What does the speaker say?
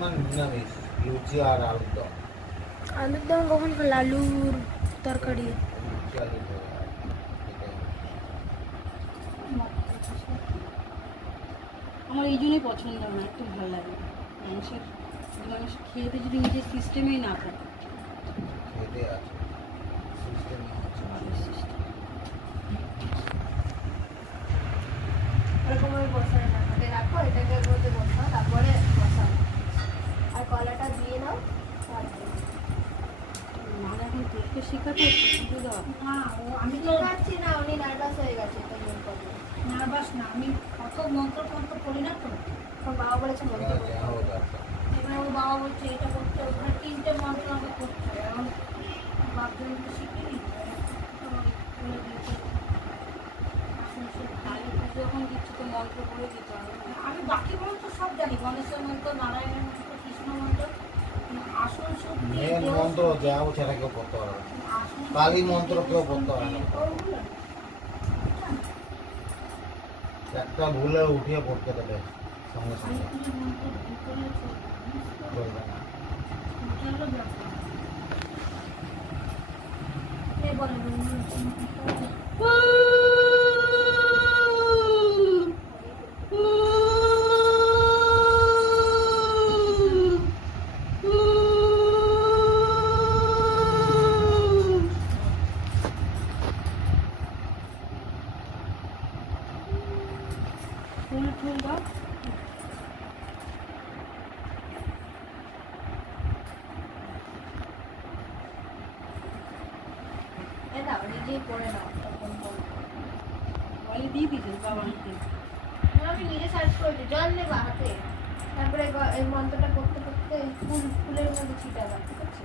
মানে নিরামিষ লুচি আর আলুর দম। আলুর দম কখন খেলে? আলুর তরকারি। লুচি আলুর দম আমার এই জন্যই পছন্দ না, একটু ভালো লাগে মানুষের মানুষ খেতে যদি নিজের সিস্টেমেই না থাকে। খেতে আছে সিস্টেম এরকমভাবে বসানো না, হাতে রাখো, এটাকে এর মধ্যে বসাও, তারপরে বসাও আর কলাটা দিয়ে দাও। মানে এখন তোকে শেখাতে হচ্ছে কিন্তু দাও না ও আমি তো শেখাচ্ছি না, উনি নার্ভাস হয়ে গেছে, এটা নিয়ে করবে। নার্ভাস না, আমি অত মন্ত্র তন্ত্র করি না তো। ওর বাবা বলেছে মন্ত্র করতে হবে। এবার ওর বাবা বলছে এটা করতে, ওখানে 3টে মন্ত্র আমাকে করতে হবে। এখন বাপজন তো শিখিনি, তো বলে দিয়েছে আসুন সে কালী পুজো যখন দিচ্ছি তো মন্ত্র করে দিতে হবে। আমি বাকি মন্ত্র সব জানি, গণেশের মন্ত্র, নারায়ণের মন্ত্র, কৃষ্ণ মন্ত্র, আসন শুদ্ধি, মেন মন্ত্র দেওয়া ছাড়া কেউ পড়তে পারবে না। কালী মন্ত্র কেউ পড়তে পারে না। একটা ভুলে উঠিয়ে পড়তে দেবে সঙ্গে কালী সঙ্গে পুজোর মন্ত্র ভিতরে চলবে না। ওটা হলো ব্যাপার। কে বলে ফুল ফুল দাও। এ দাও, নিজেই পড়ে নাও, তখন বলবো। বলে দিয়ে দিয়েছে বাবাকে। আমি নিজে সার্চ করেছি, জল নেবা হাতে, তারপরে এই মন্ত্রটা করতে করতে ফুলের মধ্যে ছিটাবা, ঠিক আছে?